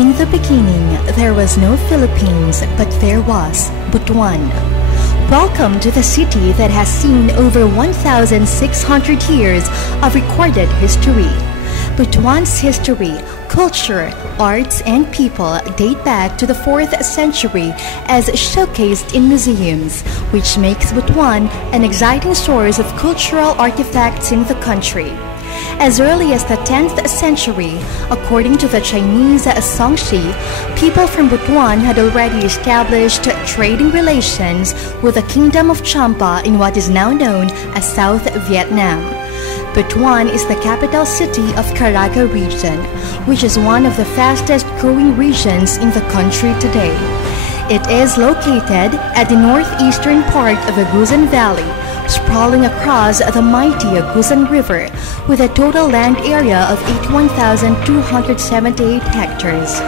In the beginning, there was no Philippines, but there was Butuan. Welcome to the city that has seen over 1,600 years of recorded history. Butuan's history, culture, arts, and people date back to the 4th century as showcased in museums, which makes Butuan an exciting source of cultural artifacts in the country. As early as the 10th century, according to the Chinese Songshi, people from Butuan had already established trading relations with the Kingdom of Champa in what is now known as South Vietnam. Butuan is the capital city of Caraga region, which is one of the fastest growing regions in the country today. It is located at the northeastern part of the Aggressive Valley, sprawling across the mighty Aggressive River with a total land area of 81,278 hectares.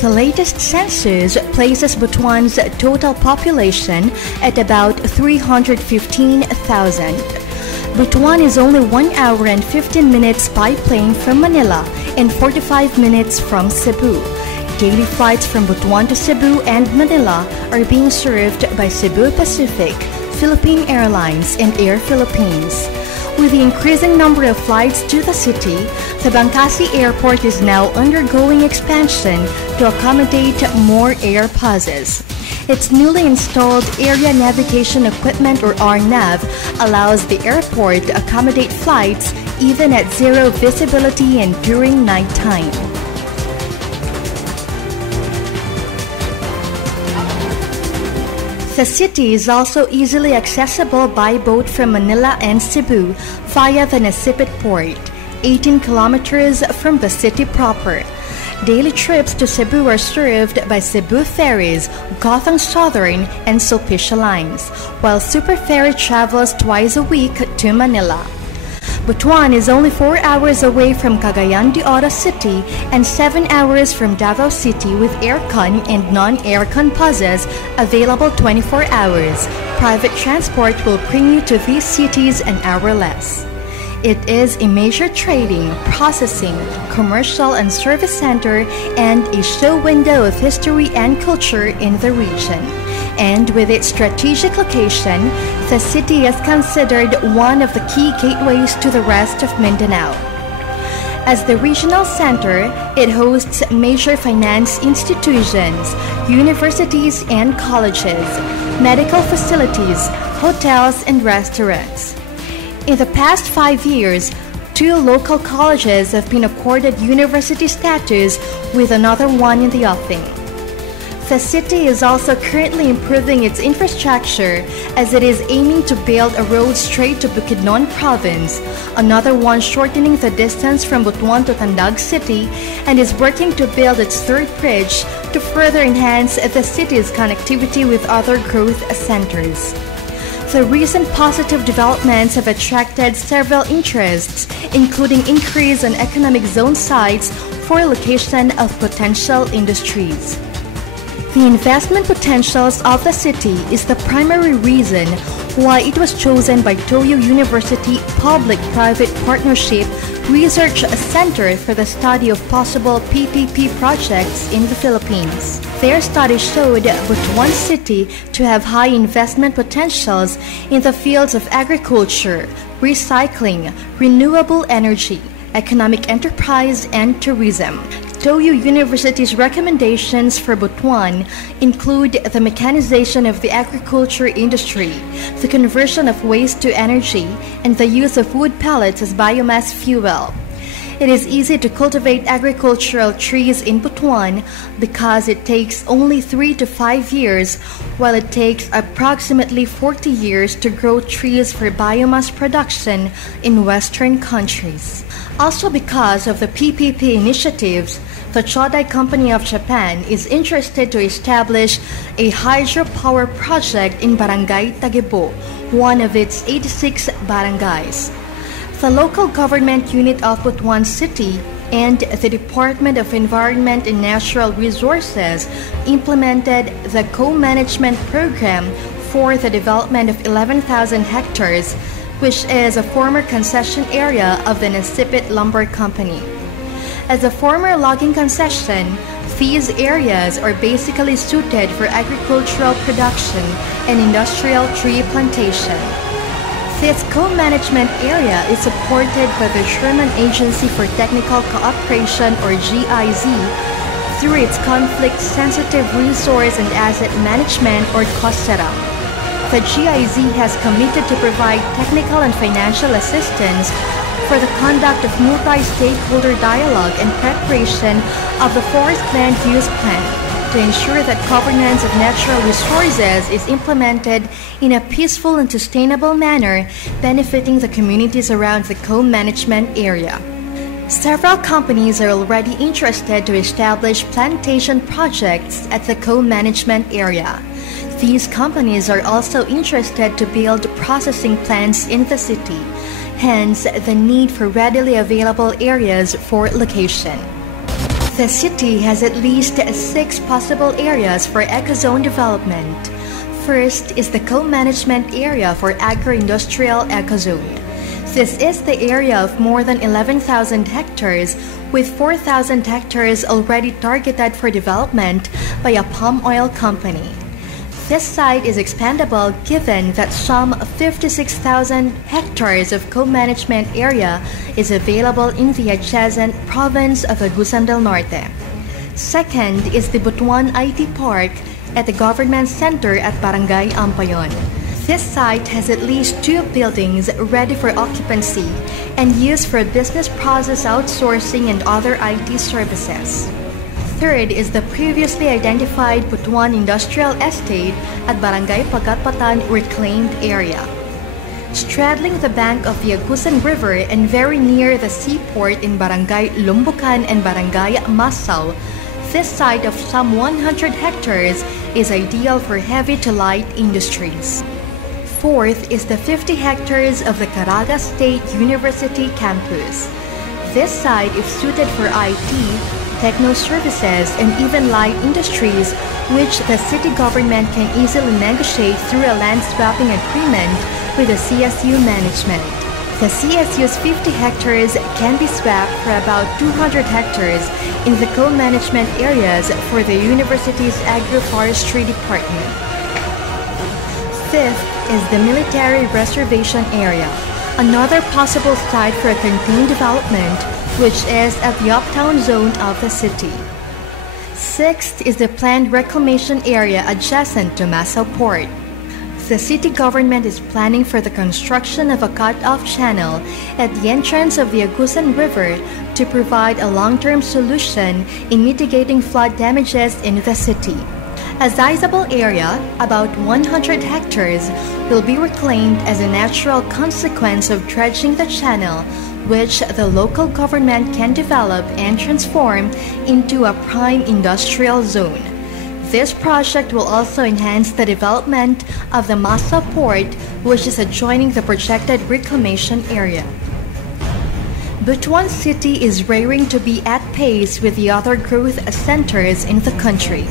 The latest census places Butuan's total population at about 315,000. Butuan is only 1 hour and 15 minutes by plane from Manila and 45 minutes from Cebu. Daily flights from Butuan to Cebu and Manila are being served by Cebu Pacific, Philippine Airlines, and Air Philippines. With the increasing number of flights to the city, the Bangkasi Airport is now undergoing expansion to accommodate more air pauses. Its newly installed Area Navigation Equipment or RNAV allows the airport to accommodate flights even at zero visibility and during nighttime. The city is also easily accessible by boat from Manila and Cebu via the Nasipit Port, 18 kilometers from the city proper. Daily trips to Cebu are served by Cebu Ferries, Gothang Southern, and Sulpicia lines, while Super Ferry travels twice a week to Manila. Butuan is only 4 hours away from Cagayan de Oro City and 7 hours from Davao City with aircon and non-aircon pauses available 24 hours. Private transport will bring you to these cities an hour less. It is a major trading, processing, commercial and service center and a show window of history and culture in the region. And with its strategic location, the city is considered one of the key gateways to the rest of Mindanao. As the regional center, it hosts major finance institutions, universities and colleges, medical facilities, hotels and restaurants. In the past 5 years, 2 local colleges have been accorded university status with another one in the offing. The city is also currently improving its infrastructure as it is aiming to build a road straight to Bukidnon province, another one shortening the distance from Butuan to Tandag City, and is working to build its third bridge to further enhance the city's connectivity with other growth centers. The recent positive developments have attracted several interests, including increase in economic zone sites for location of potential industries. The investment potentials of the city is the primary reason why it was chosen by Toyo University Public-Private Partnership Research Center for the study of possible PPP projects in the Philippines. Their study showed Butuan City to have high investment potentials in the fields of agriculture, recycling, renewable energy, economic enterprise, and tourism. Toyo University's recommendations for Butuan include the mechanization of the agriculture industry, the conversion of waste to energy, and the use of wood pellets as biomass fuel. It is easy to cultivate agricultural trees in Butuan because it takes only 3 to 5 years, while it takes approximately 40 years to grow trees for biomass production in Western countries. Also because of the PPP initiatives, the Chodai Company of Japan is interested to establish a hydropower project in Barangay Tagebo, one of its 86 barangays. The local government unit of Butuan City and the Department of Environment and Natural Resources implemented the co-management program for the development of 11,000 hectares, which is a former concession area of the Nasipit Lumber Company. As a former logging concession, these areas are basically suited for agricultural production and industrial tree plantation. This co-management area is supported by the Sherman Agency for Technical Cooperation, or GIZ, through its Conflict-Sensitive Resource and Asset Management, or COSERA. The GIZ has committed to provide technical and financial assistance for the conduct of multi-stakeholder dialogue and preparation of the Forest Land Use Plan to ensure that governance of natural resources is implemented in a peaceful and sustainable manner, benefiting the communities around the co-management area. Several companies are already interested to establish plantation projects at the co-management area. These companies are also interested to build processing plants in the city, hence the need for readily available areas for location. The city has at least 6 possible areas for ecozone development. First is the co-management area for agro-industrial ecozone. This is the area of more than 11,000 hectares, with 4,000 hectares already targeted for development by a palm oil company. This site is expandable given that some 56,000 hectares of co-management area is available in the adjacent province of Agusan del Norte. Second is the Butuan IT Park at the Government Center at Barangay Ampayon. This site has at least 2 buildings ready for occupancy and used for business process outsourcing and other IT services. Third is the previously identified Butuan Industrial Estate at Barangay Pagatpatan Reclaimed Area. Straddling the bank of the Agusan River and very near the seaport in Barangay Lumbukan and Barangay Masaw, this site of some 100 hectares is ideal for heavy to light industries. Fourth is the 50 hectares of the Caraga State University campus. This site is suited for IT, techno services, and even light industries, which the city government can easily negotiate through a land swapping agreement with the CSU management. The CSU's 50 hectares can be swapped for about 200 hectares in the co-management areas for the university's agroforestry department. Fifth is the military reservation area, another possible site for a contained development, which is at the uptown zone of the city. Sixth is the planned reclamation area adjacent to Masaw Port. The city government is planning for the construction of a cut-off channel at the entrance of the Agusan River to provide a long-term solution in mitigating flood damages in the city. A sizable area, about 100 hectares, will be reclaimed as a natural consequence of dredging the channel, which the local government can develop and transform into a prime industrial zone. This project will also enhance the development of the Masaw Port, which is adjoining the projected reclamation area. Butuan City is raring to be at pace with the other growth centers in the country.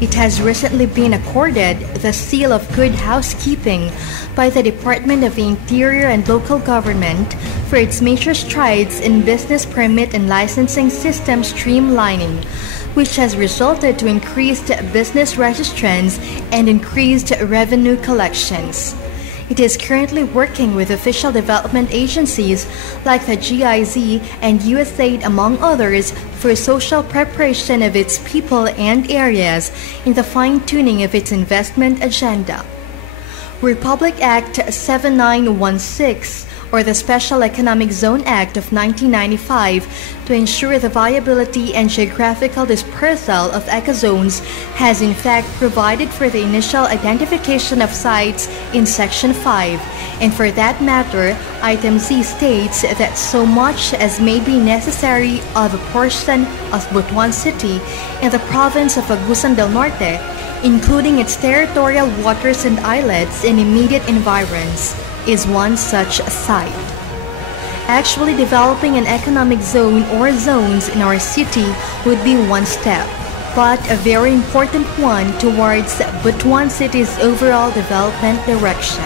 It has recently been accorded the Seal of Good Housekeeping by the Department of the Interior and Local Government for its major strides in business permit and licensing system streamlining, which has resulted to increased business registrants and increased revenue collections. It is currently working with official development agencies like the GIZ and USAID, among others, for social preparation of its people and areas in the fine-tuning of its investment agenda. Republic Act 7916, or the Special Economic Zone Act of 1995, to ensure the viability and geographical dispersal of ecozones, has in fact provided for the initial identification of sites in Section 5, and for that matter, Item Z states that so much as may be necessary of a portion of Butuan City in the province of Agusan del Norte, including its territorial waters and islets and immediate environs, is one such site. Actually developing an economic zone or zones in our city would be one step, but a very important one towards Butuan City's overall development direction.